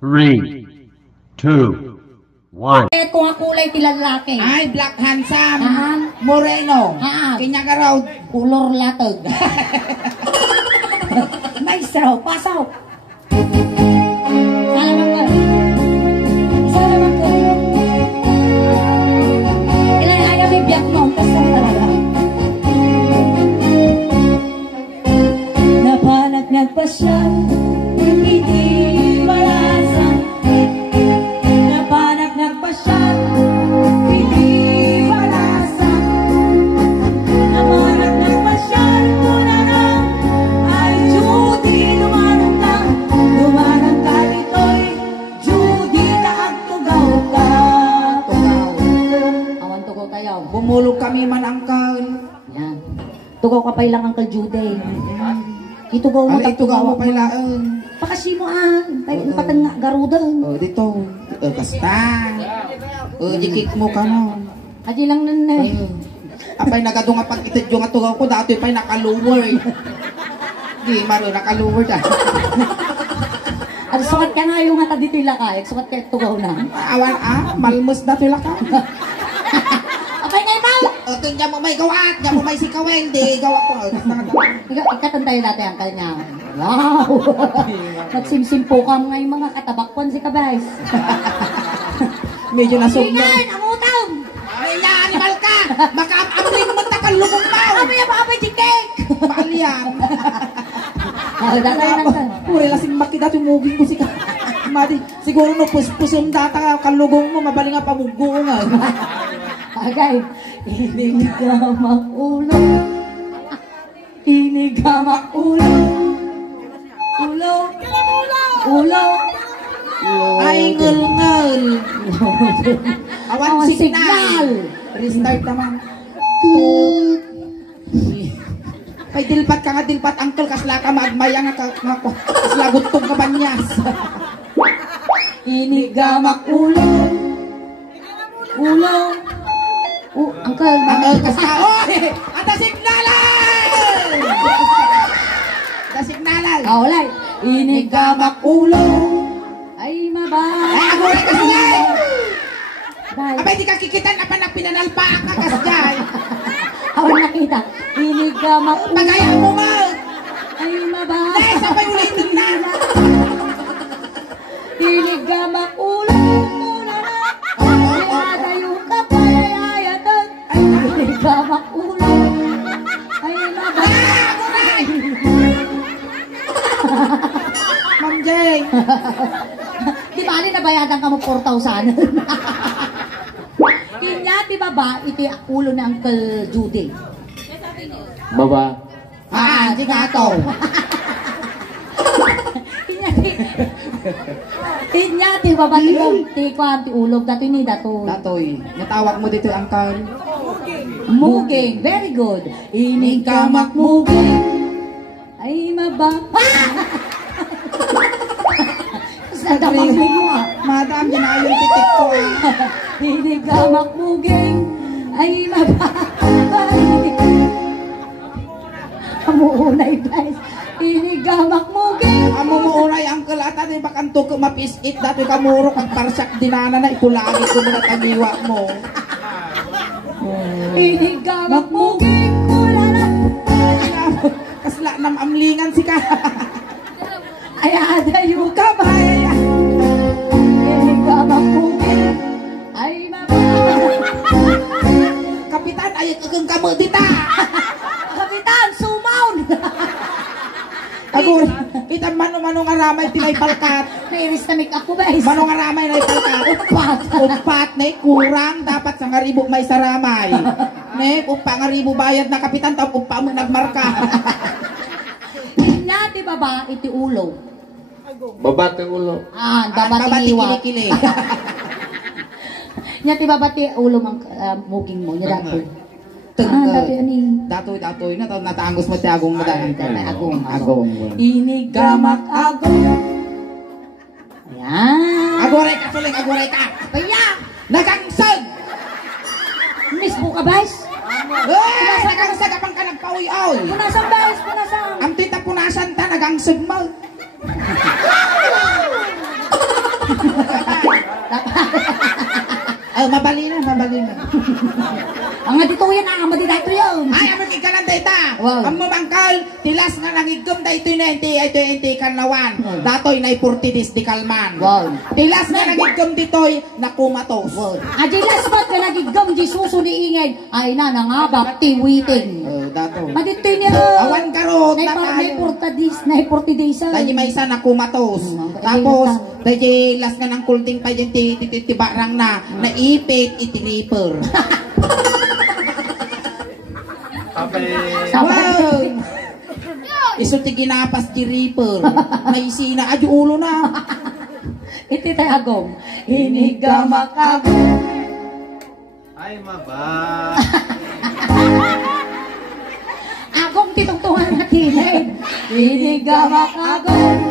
3, 2, 1. Kung ang kulay ti lalaki. Ay, black handsome. Haan. Moreno. Haan. Kanya ka raw. Kulor latag. Maestro, pasaw. Salamat ka. Salamat ka. Ilan ayaw may biyak mo. Kasama talaga. Napanak nagpasya. Hindi malasa. Napanak nagpasya. Hindi malasa. Napanak nagpasya. Muna na. Ay, Judy, lumanang ka dito'y. Judy, naagtugaw ka. Tugaw. Awan tugaw tayo. Bumulog kami man, Uncle. Yan. Tugaw ka pa ilang Uncle Judy. Itugaw mo. Ay, itugaw mo pailaan. Pakasi mo tayo patang garudan. Dito. Kasta. Dikit mo ka na. Aji lang nun eh. Apay nagadong nga pag itid yung atugaw ko, dati pa'y nakaluwer. Di, maro, nakaluwer da. At sukat ka nga yung mata dito ilakay. Sukat ka tugaw na. Awan malmos na tila ka. Apay kayo ba? Kung diyan mo may gawat, diyan mo may sikawin, di gawa ko. Ikatantay natin ang kanya. Wow! Nagsimsimpo ka mga yung mga katabakpon si Kabays. Medyo nasugnan. Ingay! Ang utang! Ay, animal ka! Makaamling mo takal lumong mo! Apay yung apay di cake! Baal yan. Datay lang ka. Puri lasing makita tumugin ko si ka. Madi, siguro no puspusong data kalugong mo, mabaling nga pamugo nga. Agay, inigamak ulo. Inigamak ulo. Ulo. Ulo. Ay, ngel-ngel. Awan signal. Restart naman. Kay dilpat ka nga, dilpat, Uncle, kasla ka maagmaya nga kasla gutong ka banyas. Inigamak ulo. Ulo. Uncle, Kasla, oy! Ada signalan! Ada signalan! Kaulay. Inigamak ulo. Ay, mabay. Ay, agulay ka sila! Bye. Abay, di ka kikitan na pa na pinanalpa ka kasjay. Awan nakita. Inigamak ulo. Tagaya mo ma! Ay, mabay. Ay, sabay ulitin na! Inigamak ulo. Muna na. Adayo ka palayayatan. Ay, inigamak ulo. Ay, mabay. Ma'am Jay! Di ba na bayadan ka mo 4,000? Kinya, di ba ba? Ito yung ulo ni Uncle Judy. Baba. Di ka to. Kinya, di ba ba? Ti kwan, ti ulog. Dato ni dato. Datoy, natawag mo dito, Uncle. Muging. Very good. Inigamak muging. Ay, maba. Sa damang mo Madam, yan na yung titik ko. Inigamak muging. Ay, maba. Amuunay, guys. Inigamak muging. Amo mo unay, Uncle, ata di ba kanto ko mapisit, dati kamurok ang parsak dinana na itulagi ko mga tagiwa mo. Inigamak muging. Kula na. Kasla nam amlingan si ka. Ay, adayo Ka ba? Inigamak muging. Ay, maba. Kapitan, ay kagang kamo dita. Kapitan, sumaon. Agor, kita mano-mano nga ramay tinay palkat. Nairis na make up ko, guys. Mano nga ramay na palkat. Upat. Upat na kurang dapat sa nga ribo may saramay. Ne, upa nga ribo bayad na kapitan tap upa mo nagmarka. Tingnan, di ba ba, iti ulo? Baba ang ulo. Babati iwa. kili-kili. Nya, di ba ba, ti ulo mang muging mo? Nya, dato. Dati, ani. Datoy na taon natangos mo tiagong mo dahil. Agong. Inigamak agong. Ayan. Agoray ka, suling, agoray ka. Paya! Nagangsag! Miss mo ka, guys? Nagangsag apang ka nagpawi-aw. Punasan, guys, punasan. Ang tita punasan ta, nagangsag mo. mabali na. Ang nga dito yan, ang madi dito yun. Ay, amin ikalan data. Wow. Ang mamangkal, tilas nga nangigom da ito na iti kanawan. Datoy na 40 days di kalman. Wow. Tilas nga nangigom ditoy na kumatos. Wow. Adi last month ka nagigam, di suso ni ingay. Ay na, nangabak, tiwiting. Dato. Madito niya. Awan karot na tayo. 40 days. Dahil may isa na kumatos. Tapos, dahil last nga ng kulding pa yung tibarang na naipit iti-reaper. Wow! Iso ti ginapas ti reaper. Naisina, adyo ulo na. Iti tayo agong. Hinigamak agong. Ay, maba. Agong titungtungan natin eh. Hinigamak agong.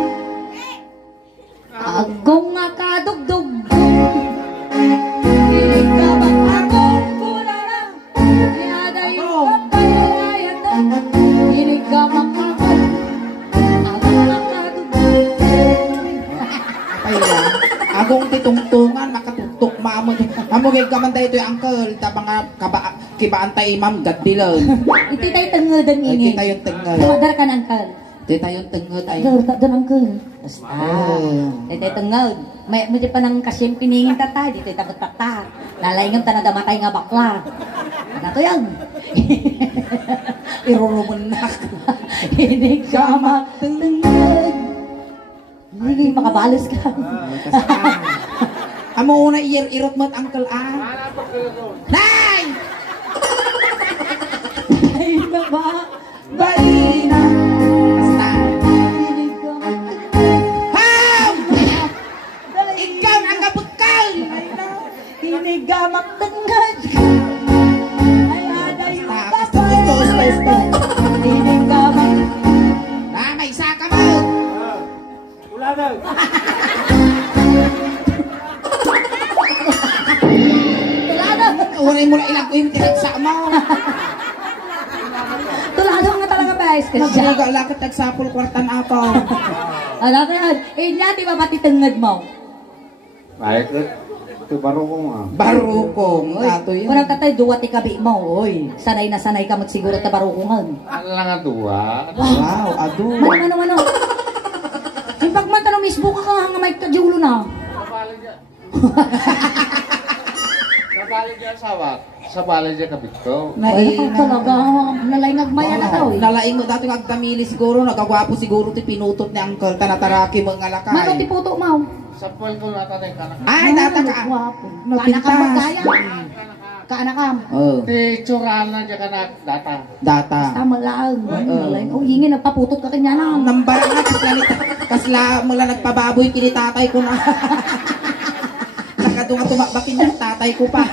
Agong nga kadugdug. Hinigamak agong. Kulala. Yada yung kapalayan na. Hinigamak agong. Agong nga kadugdug. Kaya, agong titungtungan, makatugtok mamo. Amugay ka man tayo ito yung uncle. Tapang kibaan tayo imam, gaddilan. Iti tayo tangadan Ay, ini. kita yung tengah. Tumadar ka ng kal. Kita yung tengah tayo. Ikaw, doon ang kal. Basta. Oh. Ito tangad. May pa nang kasyem piningin tatay. Dito tagot tata. Nalaingam ta na damatay nga bakla. Ano to yan? Irurumunak. Hinig ka matangad. Hindi makabalos ka. Amo una irot mo't uncle Nay! Ay na ba? Balina! Basta. Hinig ka matangad. Ham! Ikaw ang kabukal! Hinig ka matangad. Ay aday yung Basta, basta. hinig ka matangad. Na, may saka mo! Wala na. Uray mo na ilang yung tinagsa mo. Tulado nga talaga guys. Naglaga lakit nagsapol kwartan apaw. Ano ka yan? Inya, di ba matitangad mo? Ay, ito baro ko nga. Barukong. Tato yan. Parang tatay, duwa ti kabi mo. Oy, sanay na sanay ka magsiguro ta barukungan. Ano lang nga tuwa? Wow, ado. Mano. Yung pagmanta ng Facebook ka hanga may kajulo na. Sabali dyan sawat. Sabali dyan kabit ko. Ay, talaga. Nalay nagmaya na tao eh. Nalaing mo dati nagdamili siguro, nagagwapo siguro ti pinutot ni Uncle, tanataraki mo nga lakay. Mano ti puto mo? Sa point ko natanay ka na. Ay, tata ka. Kaana ka magkaya. Kaana ka. Oh, Ti tsuraan na dyan ka na data. data. Tama lang. Oh, hingin, nagpaputot ka kanya na. Nambara nga, kasla mula nagpababoy kinitatay ko na. Nakadunga tumakbakin niya, tatay ko pa.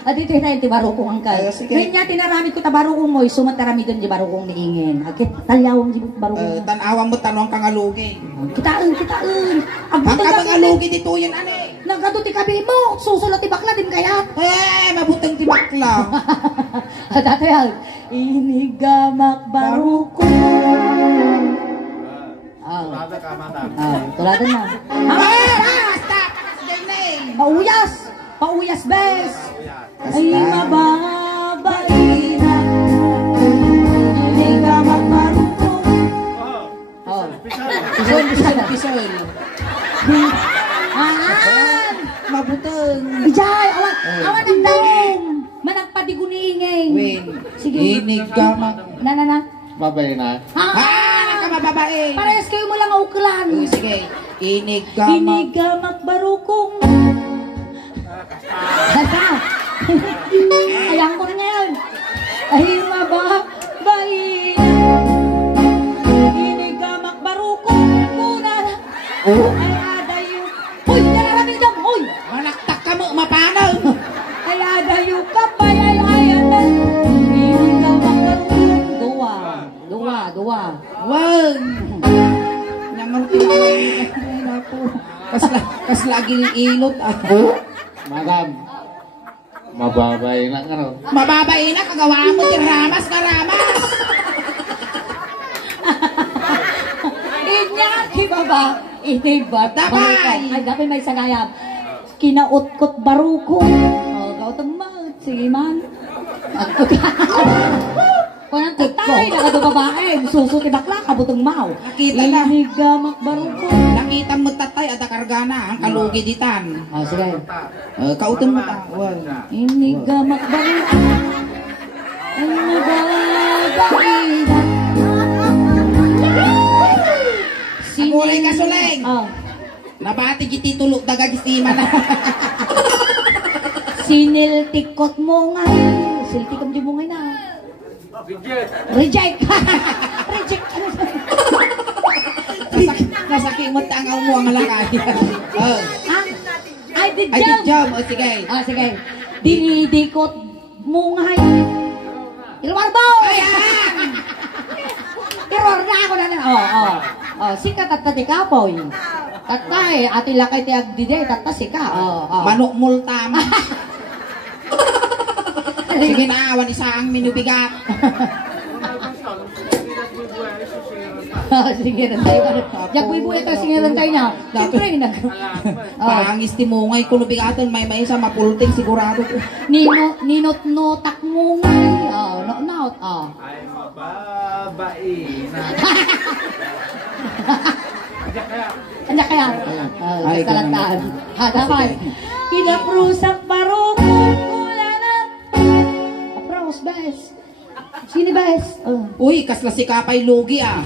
At dito na yung tibarukong ang kal. Ay, sige. Kanya tinaramid ko tabarukong mo, sumatarami doon yung barukong niingin. Agit talyawang yung barukong. Tanawang mo tanong kang alugin. Kitaan. Ang kabang alugin dito yan, ane. Nagado ti kabi mo, susulat ti bakla din kaya. Mabutang ti bakla. At dati yan, inigamak barukong. Tuladan na. Basta! Pauyas, bes. Ay, mababaina. Inigamak barukong. Oh. Pisol. Ahan! Mabutang. Ijay, awan ang daong. Managpadiguniingay. Win. Sige. Inigamak. Na. Mabay na. Nakabababae. Parehas kayo mo lang uklan. Sige. Inigamak. Inigamak barukong. Basta. Ayan ko na ngayon. Ay, mababaina. Inigamak barukong. Kuna. Ay, adayo. Uy, nararami dyan. Uy. Malaktak ka mo, mapanaw. Ay, adayo ka pa. Ay, ayan. Inigamak barukong. Dua. Wag. Naman pinakain ako. Kas lagi ng ilot. Madam. Mababay na ka ron. Mababay na, kagawa mo yung ramas. Inya, kibaba. Inibat. Dabay. Ay, dapat may sanayam. kinautkot baruko. Oh, gautang maut. Sige man. Agkot. Kung ang tatay, nakado babae, susuti bakla, kabutong mau. Nakita na. Inigamak baruko. Nakita mo tatay at kargana ang kalugi ditan. Oh, sige. Kautong mo ta. Wow. Inigamak baruko. Ang nababainan. Mulay ka suleng. Oh. Nabati kiti tulog daga gisima na. Siniltikot mo ngay. Siltikam di mo ngay na. Reject. Reject. Nasakit mo tangaw mo ang lakay. Oh. Ay, di Ay, jam. di jam. O, sige. Ah, sige. Dinidikot mo ngay. Ilwar mo. Ayan! Iror na ako na lang. Oh, sika tatati ka po. Tatay, ati lakay ti agdiday, tata sika. Oh. Manok multam. Sige na, awan isa ang minubigat. Sige, rantay ka. Yak buhay ito, sige rantay niya. Siyempre, Pangis ti mungay ko nubigatan, may isa mapulting sigurado. ninot-notak mo ngay. Not. Ay mababain. Anda kaya? Ay, Kasalantaan. Dapat. Kinaprusak barukong mula na. Apros, bes. Sini, bes? Uy, kasla si Kapay Lugi ah.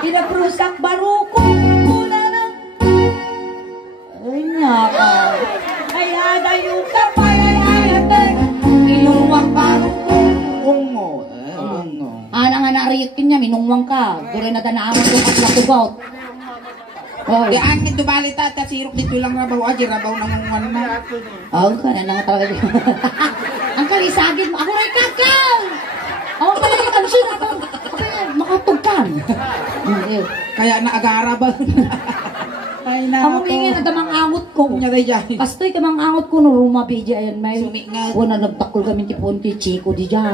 Kinaprusak barukong mula na. Ay, naka. Ay, ada yung kapay. Ay, inuwang barukong. Ungo. Ungo. Anang anariit niya, minungwang ka. Dure na danaaman kong at natugaw. Oh, Di angin dubalita at sirok dito lang rabaw aji rabaw nangungan na. oh, ka na nga talaga. Ang kalisagin mo, ako rin kakal! Ako pala yung kansin ako. Makatugkan. Kaya naagara ba? Ay na. Ako may nga damang angot ko. Nya day jay. Kastoy ka mang angot ko no rumabi ayan may. Sumingag. Wala nagtakol kami ti Ponti Chico di dyan.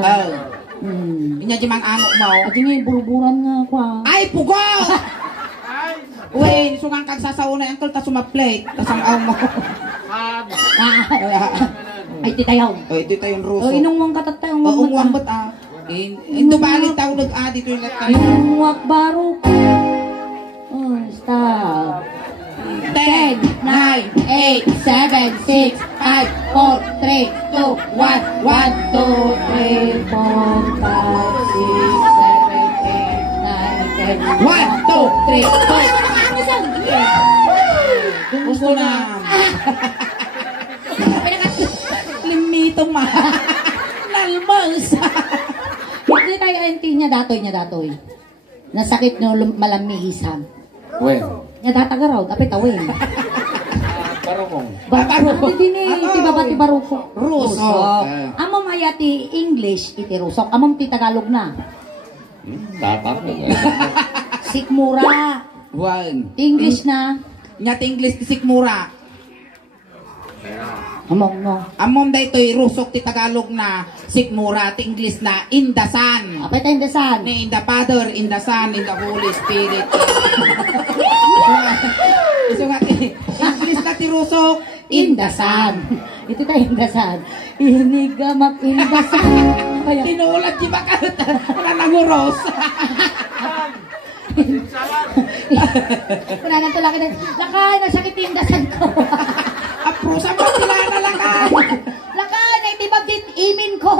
Inya di mang ango mo. At nga bulburan nga ko. Ay pugo! Uy, sungang kagsasauna yung ta sumaplate. Tas ang aw mo. Ay titayaw. Ay, dito yung ruso. O inungwang katatay. Umuwang ba't ah? Dubalit tao nag-adi to yung latay. Inungwak baro ko. Oh, stop. 10, 9, 8, 7, 6, 5, 4, 3, 2, 1, 1, 2, 3, 4, 5, 6, 7, 8, 9, 10, 1, 2, 3, 4. Gusto na. Limito ma. Nalmos. Hindi tayo auntie niya datoy. Nasakit nyo malamihisan. Well, Nya datagaraw, tapi tawin. parong Barukok. Hindi Ano? ti barukok. Rusok. Amo maya ti English iti rusok. Amom ti Tagalog na. tatak na. Sikmura. One. English na. Nya English ti sikmura. Amom no. Amom da ito'y rusok ti Tagalog na sikmura ti English na indasan. Apay tayong desan. Ni in the Father, in the Son, in the Holy Spirit. Iso nga ti English na ti rusok Indasan. Ito tayo indasan. Inigamak indasan. Kaya tinulat di ba ka wala nanguros. wala nang tulaki na. Lakay, nasakit yung indasan ko. Aprusa mo sila na lang ka. Lakay, naitibag din imin ko.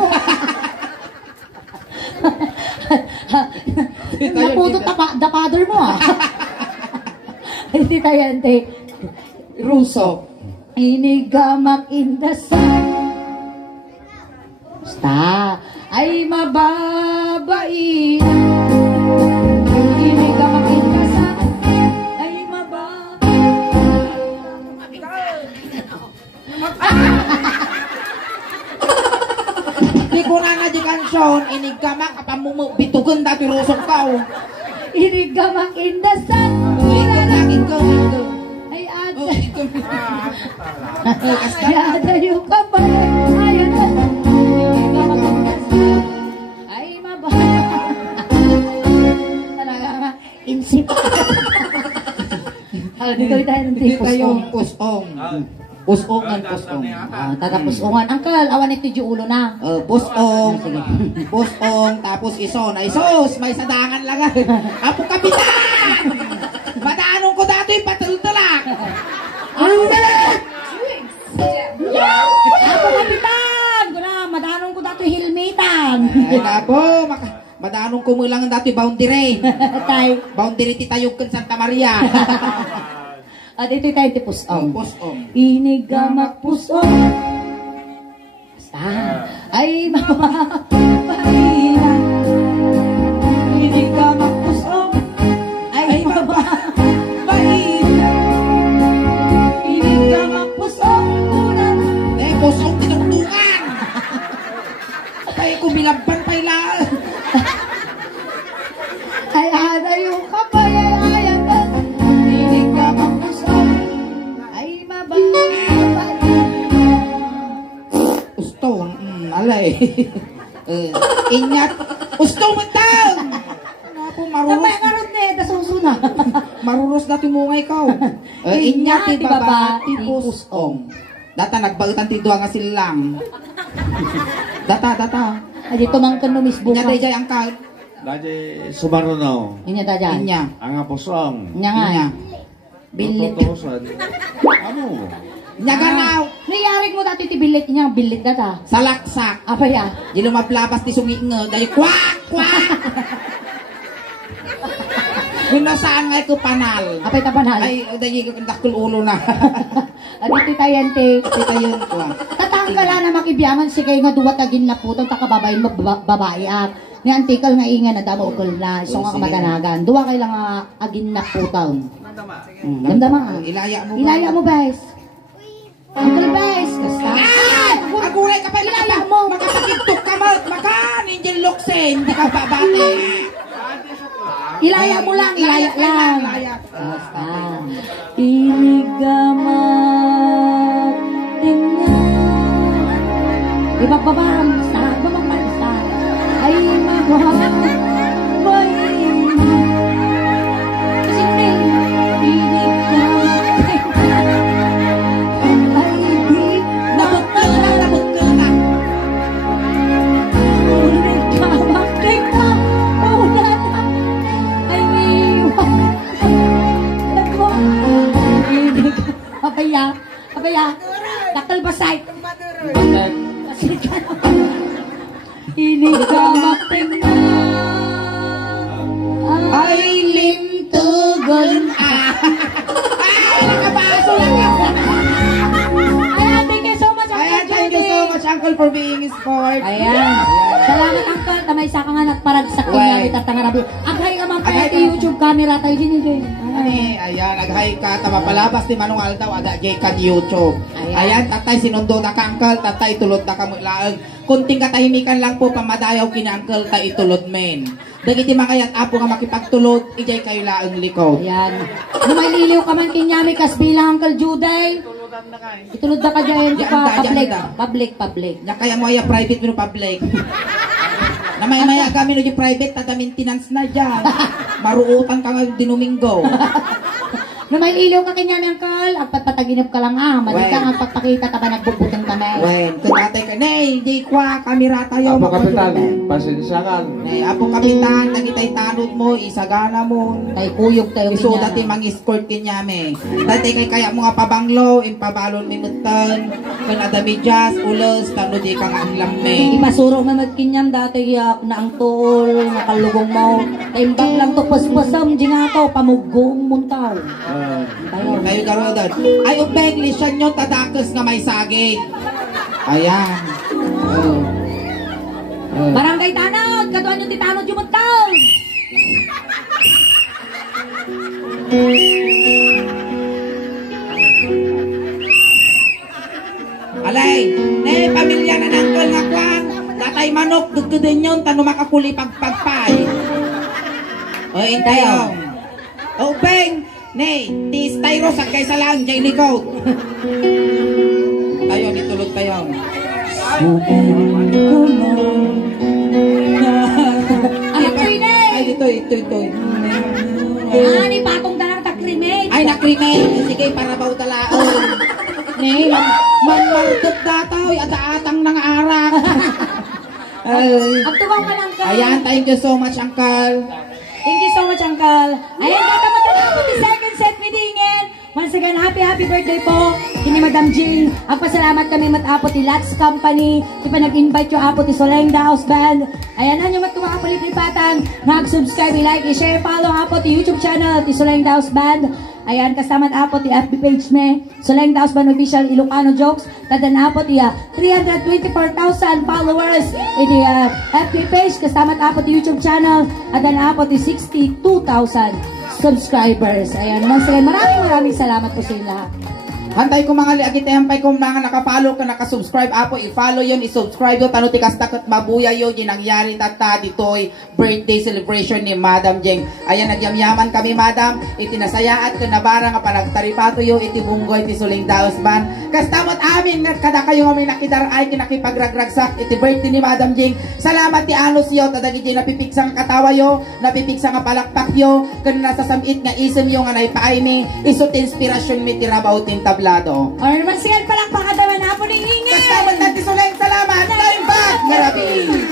Naputot the father mo ah. Hindi tayo ante. Rusok. Inigamak indasan. Basta ay mababain. Inigamak indasan ay Di ko na nga di kansyon, inigama kapamumu, bitugan dati rusok ka o. Inigamak indasan. Ikaw laging ko. Ay Oh, ada. ikaw. Ay ada yung kapal. Ay ada. Inigamak indasan ay mababain. Talaga nga. Insip. Dito tayo ng Hindi tipos tayo ko. kusong. Pusongan, pusong. Taga pusungan. Uncle, awan ito yung ulo na. Pusong. Pusong, tapos ison. Ay, sus, may sadangan lang. Apo kapitan! Madaanon ko dati yung patultulak. Ako kapitan! Gula, madanon ko dato hilmitan. Ay, napo, madaanon ko mo lang dati boundary. Tay. Boundary titayog kan Santa Maria. At ito tayo ti pusong. Pusong. Inigamak pusong. Basta. Ay, mapapailan. Inigamak pusong. Ay, mapapailan. Inigamak pusong. Pusong tinugtungan. Ay, kumilaban pa ilaan. Ay, ada yung kapay, ay, ayan. Inigamak pusong. Ay, mapapailan. Ustong, alay. Inyat. Ustong matang. Napo, maruros. Napay karot na eh, tasusuna. Maruros na timungay ka. Inyat, ibaba, tipusong. Data, nagbautan ti duwa nga silang. Data. Ay, dito mang kanumis buka. Inya day jay angkal. Dati sumarunaw. Inya ta dyan. Inya. Ang apusong. Inya nga. Inya. Bilit. Tutusan. Ano? Inya ganaw. Nayarig mo dati ti bilit niya. Bilit data. Salaksak. Apa ya? Di lumaplabas ti sungi nga. Dahil kwak! Minasaan nga ko panal. Apa ita panal? Ay, dahil dakul ulo na. At ito tayan te. Kita yun ko. Tatangkala na makibiyaman sigay nga duwa tagin na putong takababayin babae at ni antikal nga inga na damo ukol na isong nga kamadanagan. Duwa kay lang agin na putong. Damdama. Ilaya mo guys. Uncle guys. Kasta. Aguray ka pa Ilaya mo. Makapakitok ka mo. Ninjil loksen. Hindi ka babate. Ilaya mo lang. Ilaya lang. Kasta. Inigamat tingnan. Ibababang sa bumapalsa. Ay mabuhay. Kasi inigamat tingnan. Ay di Nabot ka na. inigamat tingnan. Wala na. Ay iwan. Abaya, daktal basay. Bakit? Kasi ka Ini ka matingnan. Ay limtugon. Ay, nakabaso lang ako. Ayan, thank you so much, Uncle Ayan, thank you so much, Uncle, for being sport. Ayan. Salamat, Uncle. Tamay sa ka nga nagparagsak ko nga ita tangarabi. Aghay ka man Aghay kaya ka. YouTube camera tayo din. Ayan, naghay ka, tamapalabas ni Manong Aldaw, ada jay kan YouTube. Ayan, tatay, sinundo na ka, Uncle, tatay, tulod na ka mo ilaag. Kunting katahimikan lang po, pamadayaw kina Uncle, ta itulod men. Dagiti makayat apo nga makipagtulod, ijay kayo laang likod. Ayan. Ano may liliw ka man kinyami kas bilang Uncle Juday? Itulod na ka dyan. Public. Nya kaya mo ay private pero public. Namaya-maya kami no yung private, tada maintenance na dyan. Maruutan ka nga dinuminggo. No may liliw ka kinyami Uncle, agpatpataginip ka lang Mali ka Wen. agpatpakita ka ba nagbubutang kami. Wen, kunatay ka, nay, di kwa, kamera tayo. Apo kapitan, pasensyakan. Nay, apo kapitan, nagitay tanod mo, isagana mo. Tay kuyog tayo Iso kinyami. dati mang-escort kinyami. Dati kay kaya mo nga pabanglo, impabalon ni Mutan, kanadami jazz, ulos, tanod di ka nga ang lamme. Ipasuro na magkinyam dati na ang tuol, nakalugong mo. Taimbang lang to paspasam, di nga to, pamugong muntaw. Kayo garo doon. Ay, ubeg, lisyan nyo, tadakas nga may saging. Ayan. Barangay Tanod, katuan yung titanod yung muntaw. Alay, ne, pamilya na nangkol nga kwan. Tatay manok, dugdudin yun, tanong makakuli pagpagpay. O, intayong. O, beng, ne, tis tayo sa kaysa lang, jay likod. Tayo, nitulog tayo. Ano ko yun eh? Ay, ito. Ni patong dalang takrimate. Ay, nakrimate. Sige, para baw talaon. Ne, Ditoy at atang ng arak. Ay. At tuwang ka lang ka. Ayan, thank you so much, Uncle. Thank you so much, Uncle. Ayan, katamata na po the second set meetingin. Once again, happy birthday po kini Madam Jean. Ang pasalamat kami matapot ti Lats Company. Di pa nag-invite yung apo ti Soleng the House Band. Ayan, ano yung matuwa palit-lipatan. Nag-subscribe, like, i-share, follow apo ti YouTube channel ti Soleng the House Band. Ayan, kasamat apo ti FB page me. Soleng the House Band Official Ilocano Jokes. Tadan apo ti 324,000 followers. Iti FB page, kasamat apo ti YouTube channel. Tadan apo ti 62,000 subscribers. Ayan, once again, maraming salamat po sa inyo lahat. Hantay ko mga liagit hampay ko mga nakapollow ka nakasubscribe apo i-follow yun i-subscribe yun tano tikas takot mabuya yun ginangyari tata ditoy birthday celebration ni Madam Jeng. Ayan nagyamyaman kami Madam itinasayaat ko na bara nga panagtaripato yun itibunggoy ti Soleng the House Band kastamot amin nga kada kayo nga may nakidaray kinakipagragragsak iti birthday ni Madam Jeng. Salamat ti anos yo tadagi di napipiksang katawa yo napipiksang palakpak yo kan nasasamit nga isem yo nga naipaay mi isot inspirasyon mi ti rabaw tin tablado. Or once again, palakpakan naman na po ng ingay. Kasama natin Soleng, salamat! Time back! Marami!